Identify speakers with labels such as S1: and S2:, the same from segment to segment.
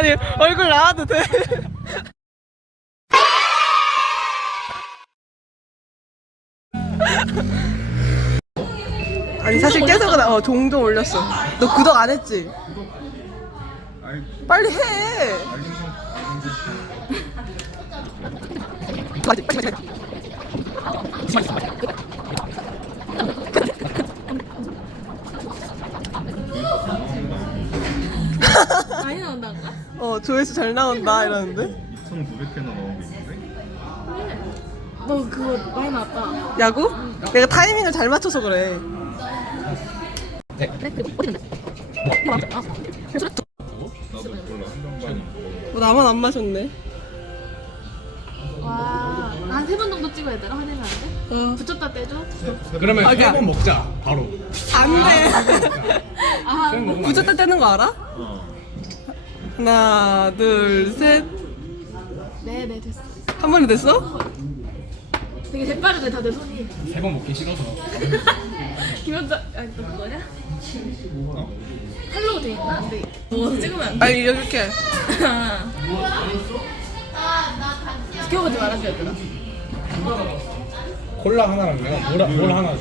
S1: 아니 얼굴 나와도 돼. 아니 사실 계속 종종 올렸어. 너 구독 안 했지? 빨리 해.
S2: 많이 나온다는가?
S1: 조회수 잘 나온다 이러는데.
S3: 2,900회나 나온 게 있는데?
S2: 너 그거 많이 나왔다.
S1: 야구? 내가 타이밍을 잘 맞춰서 그래.
S3: 나도 몰라. 한 병만.
S1: 나만 안 마셨네.
S2: 와, 한 3번 정도 찍어야 되나? 화내면 안 돼? 붙였다 떼줘?
S4: 그러면
S1: 그러니까-
S4: 3번 먹자 바로.
S1: 안 돼.
S2: 아,
S1: 구조 때 떼는 거 알아? 하나, 둘, 셋.
S2: 네, 됐어.
S1: 한 번에 됐어?
S2: 되게 재빠르네, 다들 손이.
S4: 3번 먹기 싫어서.
S2: 김현자, 아니, 또 그거냐? 팔로우 돼 있나? 안 돼. 먹어서 찍으면 안 돼.
S1: 아니 이렇게.
S2: 지켜보지 말아줘, 얘들아.
S4: 콜라 하나랑요. 뭘 하나.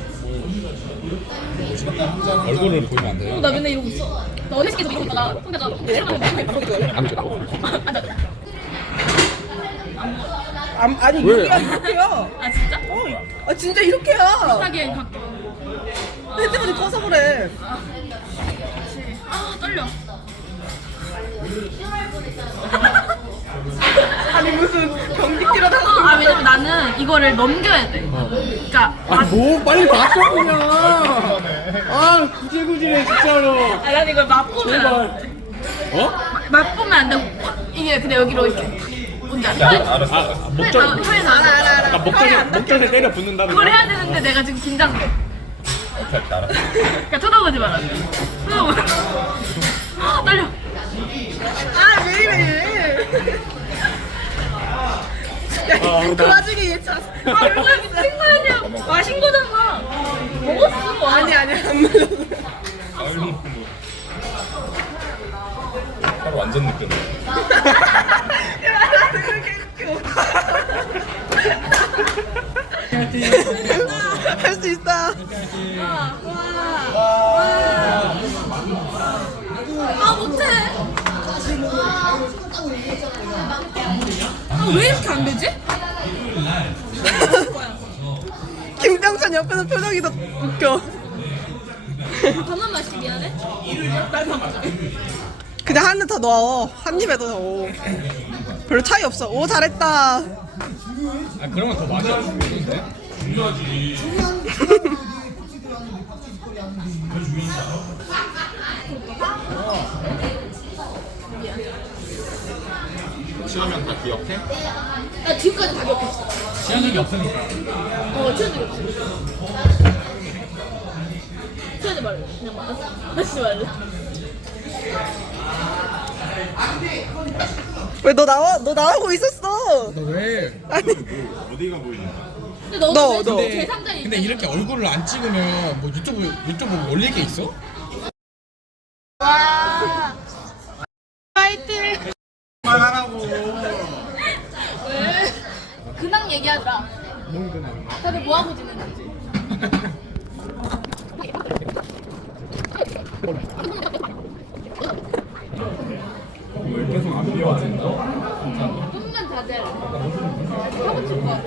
S4: 얼굴을 보이면 안 돼요.
S2: 나 맨날 이러고 있어. 나 어디 계속 이러고 있다가 혼자가
S4: 안 되죠.
S1: 아니 여기가 이렇게야.
S2: 아, 진짜?
S1: 아 진짜 이렇게야.
S2: 하긴 각도.
S1: 핸드폰이 커서 그래.
S2: 그치. 아, 떨려.
S1: 아니 무슨 경기 뛰러다가.
S2: 아, 왜냐면 나는 이거를 넘겨야 돼. 그러니까
S4: 뭐 빨리 맞춰 그냥. 아 구질구질해 진짜로.
S2: 아, 난 이걸 맛보면 안 돼.
S4: 어?
S2: 맛보면 안 되고 이게 근데 여기로 이렇게 뭔지 알아?
S3: 알았어.
S4: 목젖.
S2: 혀에서 알아.
S4: 목젖에 때려 붙는다는
S2: 그걸 해야 되는데 내가 지금 긴장돼.
S3: 오케이, 알았어.
S2: 그러니까 쳐다보지 마라. 쳐다보지 마. 떨려.
S1: 왜 이래. 그 와중에 얘 찼어.
S2: 아, 이거 미친 거 아니야? 마신 거잖아. 먹었어.
S1: 아니 안 마셨어.
S3: 아이고, 하루 완전 느꼈네.
S1: 할 수 있어.
S2: 아, 못해. 아, 왜 이렇게 안 되지?
S1: 김병찬 옆에서 표정이 더 웃겨.
S2: 밥만 마시기 미안해.
S1: 그냥 한 입 더 넣어. 한 입에 더 넣어. 별로 차이 없어. 오 잘했다.
S4: 아 그러면 더 맛이 없는데?
S3: 취하면 다 기억해?
S2: 나 뒤까지 다 기억했어.
S4: 취한 적이 없으니까.
S2: 취한 적이 없어. 취하지 말래. 그냥 마시지 말래.
S1: 왜 너 나오고 있었어?
S4: 너 왜?
S1: 아니
S3: 어디가 보이는 거야?
S2: 근데
S1: 너.
S2: 너는 제3자일
S4: 근데 이렇게 얼굴을 안 찍으면 뭐 유튜브 올릴 게 있어?
S2: 와. 파이팅.
S4: 말하라고.
S2: 왜? 근황 얘기하자. 다들 뭐 하고 지내는지.
S3: 왜 계속 안 비워진다?
S2: 좀만 자제해. 하고 칠 거야.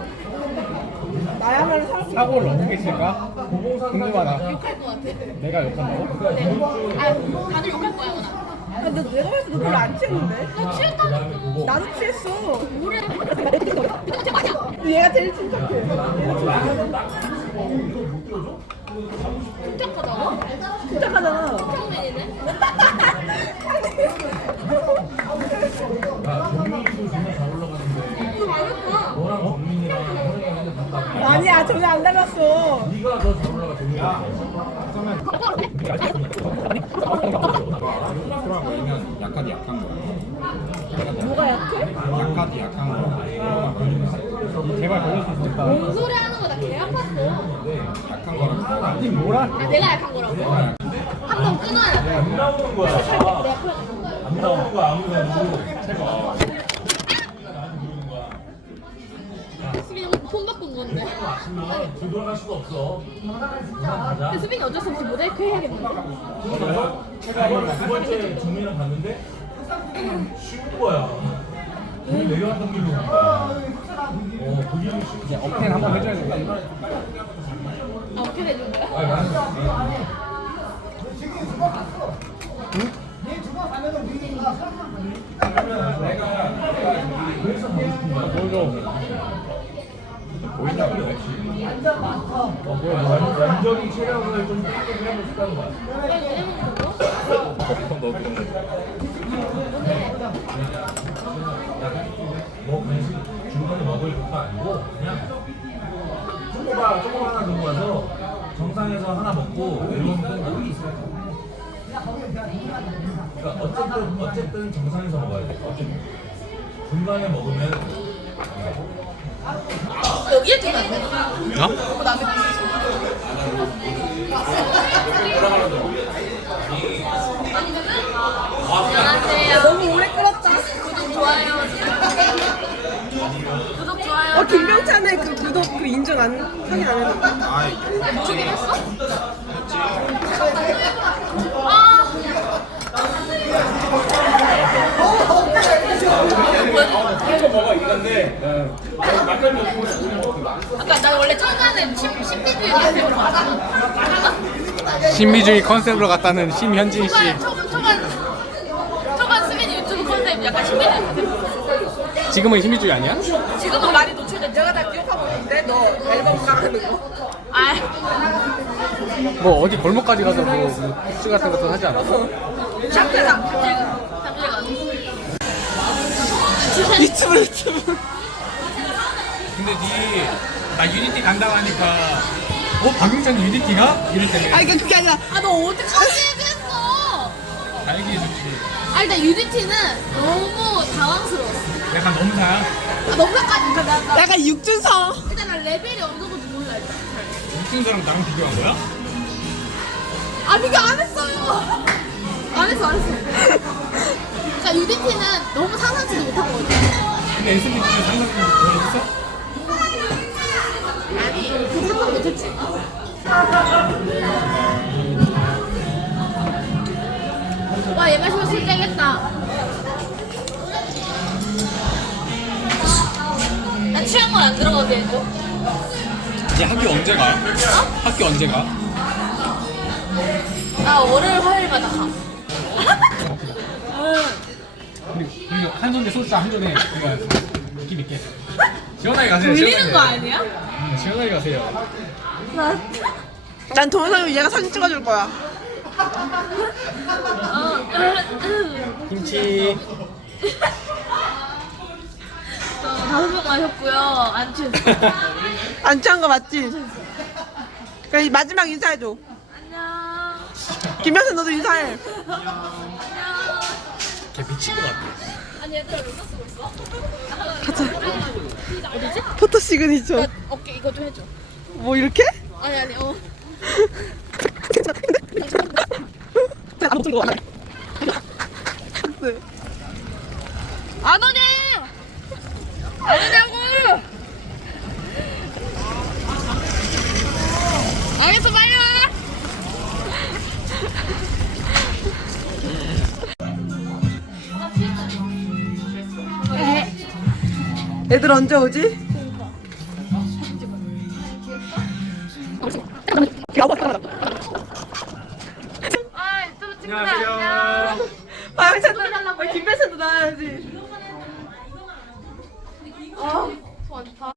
S1: 나야말로 살 수.
S4: 사고를 어떻게 칠까? 궁금하다.
S2: 욕할 것 같아.
S4: 내가 욕한다고?
S2: 네. 아, 다들 욕할 거야, 그나.
S1: 근데 내가 봤을 때 별로 안 취했는데?
S2: 나 취했다니까.
S1: 나도 취했어.
S2: 뭐래? 이거 제일 맞아.
S1: 얘가 제일 침착해.
S2: 침착하다고?
S1: 침착하잖아.
S2: 평민이네. 이거 말했구나.
S1: 아니야 전혀 안 닮았어.
S3: 그러면 약하디 약한 거야.
S1: 뭐가 약해?
S3: 약하디 약한 거야.
S4: 제발 걸릴 수 있을까?
S2: 뭔 소리 하는 거야? 나 개 아팠어.
S3: 약한 거랑
S4: 아니 뭐라?
S2: 아, 내가 약한 거라고? 한 번 끊어야 돼. 내가 풀어줄게. 수빈이 폰 바꾼 건데.
S5: 불돌아갈 수도 없어.
S2: 근데 수빈이 어쩔 수 없이 모자이크 해야겠는데.
S5: 제가 두 번째 정면을 봤는데 쉬운 거야. 내려왔던 길로 간 거야. 그게
S4: 이제 업텐 한번 해줘야 돼.
S2: 아, 어떻게 해준 거야?
S3: 보인다 그래.
S5: 완전히 체력을 좀 땡기게 하고 싶다는 거야.
S3: 보통 너 그런 거.
S5: 뭐 간식 중간에 먹을 것도 아니고 그냥 조금 하나 들고 와서 정상에서 하나 먹고 이러면 끝나. 그러니까 어쨌든 정상에서 먹어야 돼. 어쨌든 중간에 먹으면
S2: 여기에 두면 안 돼.
S1: 너무 남의
S2: 안녕하세요.
S1: 너무 오래 끌었다.
S2: 구독, 좋아요. 구독, 좋아요.
S1: 김병찬의 그 구독 그 인증 안 확인 안 했는데.
S3: 아,
S2: 주긴 했어? 아. 아까 나 원래 첫날은 신비주의 컨셉으로 갔다.
S4: 신비주의 컨셉으로 갔다는 심현진 씨.
S2: 초반 수빈이 유튜브 컨셉 약간 신비주의 컨셉.
S4: 지금은 신비주의 아니야?
S2: 지금은 많이 노출된.
S1: 내가 다 기억하고 있는데 너 앨범 까는 거.
S2: 아,
S4: 뭐 어디 골목까지 가서 뭐 푸시 같은 것도 하지 않았어?
S1: 샵에서 유튜브.
S4: 근데 나 유니티 간다고 하니까 박용찬 유니티가? 이럴 때
S1: 아니 그게 아니라
S2: 아, 너 어디까지 얘기했어?
S4: 알게 해줬지.
S2: 아니, 나 유니티는 너무 당황스러웠어.
S4: 약간 넘사.
S2: 아, 너무나까지. 나
S1: 약간 육준성.
S2: 일단 나 레벨이 어느 정도인지 몰라, 일단.
S4: 육준서랑 나랑 비교한 거야?
S2: 아, 비교 안 했어요. 안 했어. 그러니까 유니티는 너무 상상치도 못한 거거든.
S4: 근데 SBT는 상상이 보여줬어?
S2: 아니, 그 상상 못했지. 와, 얘 마시면 술 깨겠다. 나 취한 건 안 들어가게 해줘.
S4: 이제 학교 언제 가? 학교 언제 가?
S2: 나 월요일, 화요일마다 가.
S4: 그리고 한 손에 소주 한 손에 그러니까 느낌 있게 시원하게 가세요.
S2: 돌리는 거
S4: 시원하게.
S2: 아니야?
S4: 시원하게 가세요.
S1: 난 동영상 얘가 사진 찍어줄 거야.
S4: 김치.
S2: 저 5명 마셨고요. 안 취했어.
S1: 안 취한 거 맞지? 그래 마지막 인사해줘.
S2: 안녕.
S1: 김병찬 너도 인사해.
S2: 안녕.
S4: 걔 미친 것 같아.
S2: 아니, 얘들아, 왜 쓰고 있어?
S1: 가자.
S2: 어디지?
S1: 포토 시그니처.
S2: 어깨 이거 좀 해줘.
S1: 뭐 이렇게?
S2: 아니,
S1: 안 먹은 거 같아. 네.
S2: 안 오냐? 안 오냐고! 알겠어, 빨리 와!
S1: 애들 언제 오지?
S2: 아, 또 찍네. 안녕.
S1: 아, 괜찮다. 김병찬도 나와야지.
S2: 아, 좋다.